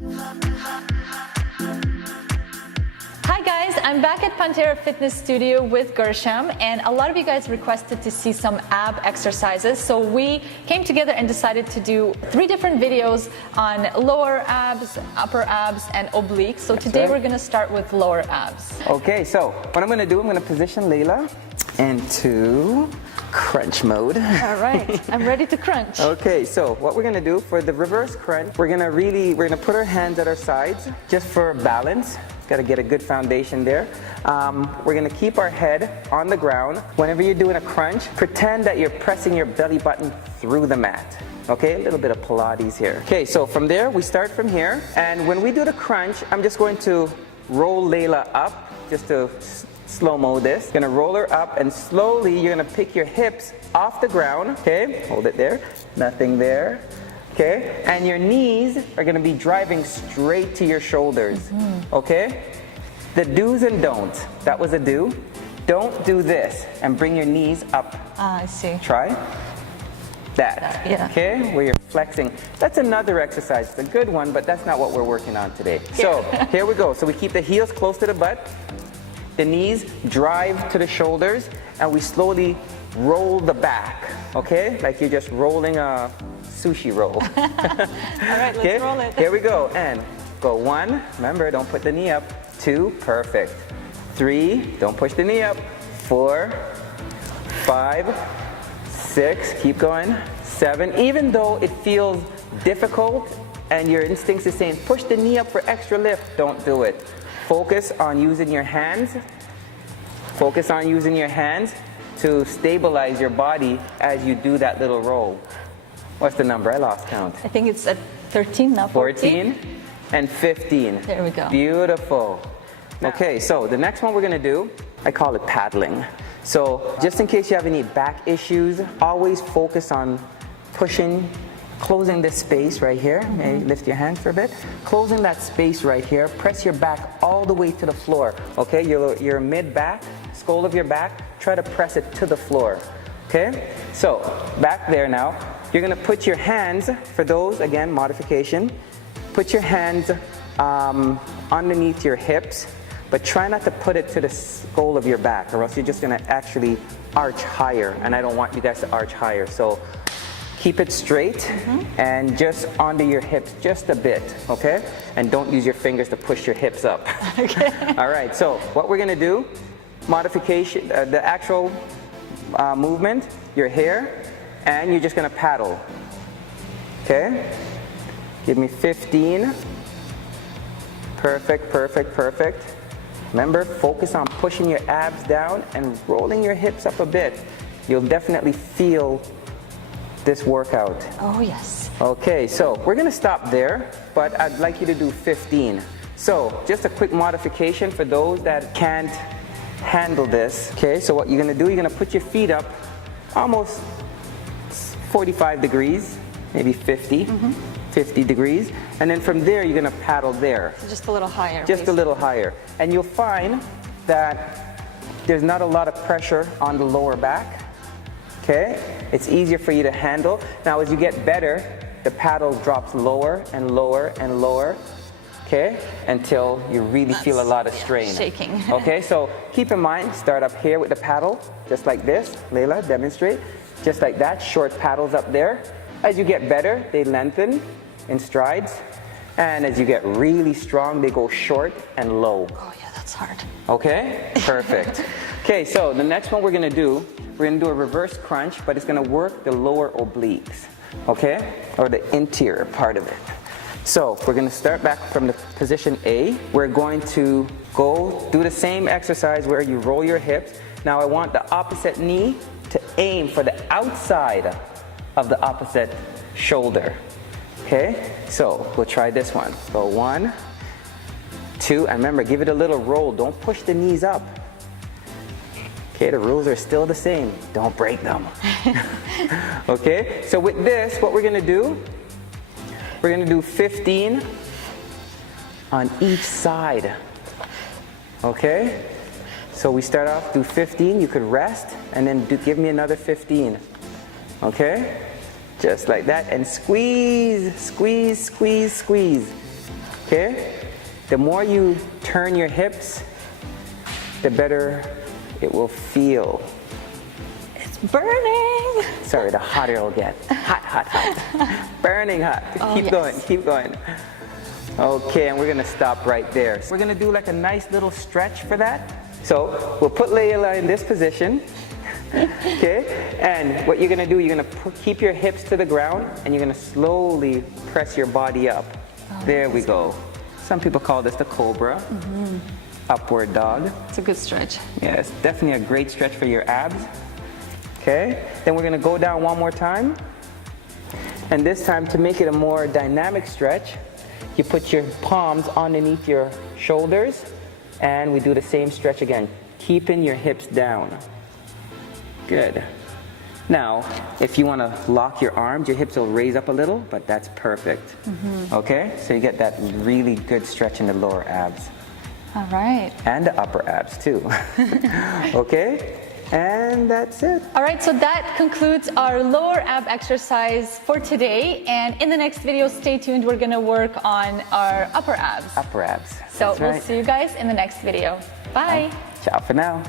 Hi guys, I'm back at Pantera Fitness Studio with Gersham, and a lot of you guys requested to see some ab exercises, so we came together and decided to do 3 different videos on lower abs, upper abs, and obliques. So today we're going to start with lower abs. Okay, so what I'm going to do, I'm going to position Layla into crunch mode. All right, I'm ready to crunch. Okay, so what we're going to do for the reverse crunch, we're going to put our hands at our sides just for balance. Got to get a good foundation there. We're going to keep our head on the ground. Whenever you're doing a crunch, pretend that you're pressing your belly button through the mat. Okay, a little bit of Pilates here. Okay, so from there, we start from here. And when we do the crunch, I'm just going to roll Layla up just to slow-mo this. Gonna roll her up, and slowly you're gonna pick your hips off the ground. Okay, hold it there. Nothing there. Okay, and your knees are gonna be driving straight to your shoulders. Okay, the do's and don'ts. That was a do. Don't do this and bring your knees up. I see. Try that. Yeah. Okay, where you're flexing. That's another exercise. It's a good one, but that's not what we're working on today. So here we go. So we keep the heels close to the butt. The knees drive to the shoulders, and we slowly roll the back, okay? Like you're just rolling a sushi roll. All right, let's roll it. Here we go, and go 1, remember, don't put the knee up. 2, perfect. 3, don't push the knee up. 4, 5, 6, keep going. 7, even though it feels difficult and your instincts is saying, push the knee up for extra lift, don't do it. Focus on using your hands. Focus on using your hands to stabilize your body as you do that little roll. What's the number? I lost count. I think it's at 13 now. 14 and 15. There we go. Beautiful. Okay, so the next one we're going to do, I call it paddling. So just in case you have any back issues, always focus on pushing, closing this space right here. Maybe lift your hand for a bit. Closing that space right here. Press your back all the way to the floor. Okay, your mid-back, skull of your back, try to press it to the floor. Okay, so back there now. You're gonna put your hands, for those, again, modification, put your hands underneath your hips, but try not to put it to the skull of your back, or else you're just gonna actually arch higher, and I don't want you guys to arch higher. So keep it straight and just onto your hips just a bit, okay? And don't use your fingers to push your hips up. Okay. All right, so what we're gonna do, modification, the actual movement, you're here, and you're just gonna paddle, okay? Give me 15. Perfect, perfect, perfect. Remember, focus on pushing your abs down and rolling your hips up a bit. You'll definitely feel this workout. Oh yes. Okay, so we're gonna stop there, but I'd like you to do 15. So just a quick modification for those that can't handle this. Okay, so what you're gonna do, you're gonna put your feet up almost 45 degrees, maybe 50, 50 degrees, and then from there you're gonna paddle there. So just a little higher. Just basically. a little higher. And you'll find that there's not a lot of pressure on the lower back. Okay, it's easier for you to handle. Now as you get better, the paddle drops lower and lower and lower, okay, until you really feel a lot of strain. Shaking. Okay, so keep in mind, start up here with the paddle, just like this. Layla, demonstrate. Just like that, short paddles up there. As you get better, they lengthen in strides. And as you get really strong, they go short and low. Oh yeah, that's hard. Okay, perfect. Okay, so the next one we're gonna do a reverse crunch, but it's gonna work the lower obliques, okay? Or the interior part of it. So we're gonna start back from the position A. We're going to go do the same exercise where you roll your hips. Now I want the opposite knee to aim for the outside of the opposite shoulder. Okay, so we'll try this one. So 1, 2, and remember, give it a little roll. Don't push the knees up. Okay, the rules are still the same. Don't break them. Okay, so with this, what we're gonna do, we're gonna do 15 on each side. Okay, so we start off, do 15, you could rest, and then give me another 15. Okay, just like that, and squeeze, squeeze, squeeze, squeeze. Okay? The more you turn your hips, the better it will feel. It's burning. Sorry, the hotter it'll get. Hot, hot, hot. Burning hot. Oh, Keep yes. going, keep going. Okay, and we're gonna stop right there. So we're gonna do like a nice little stretch for that. So we'll put Layla in this position. Okay, and what you're gonna do, you're gonna keep your hips to the ground and you're gonna slowly press your body up. There we go. Some people call this the cobra. Upward dog. It's a good stretch. Yeah, it's definitely a great stretch for your abs. Okay, then we're gonna go down one more time. And this time, to make it a more dynamic stretch, you put your palms underneath your shoulders and we do the same stretch again, keeping your hips down. Good. Now, if you wanna lock your arms, your hips will raise up a little, but that's perfect. Okay, so you get that really good stretch in the lower abs. All right. And the upper abs too. Okay? And that's it. All right, so that concludes our lower ab exercise for today. And in the next video, stay tuned. We're gonna work on our upper abs. Upper abs. So That's we'll right. see you guys in the next video. Bye. Ciao for now.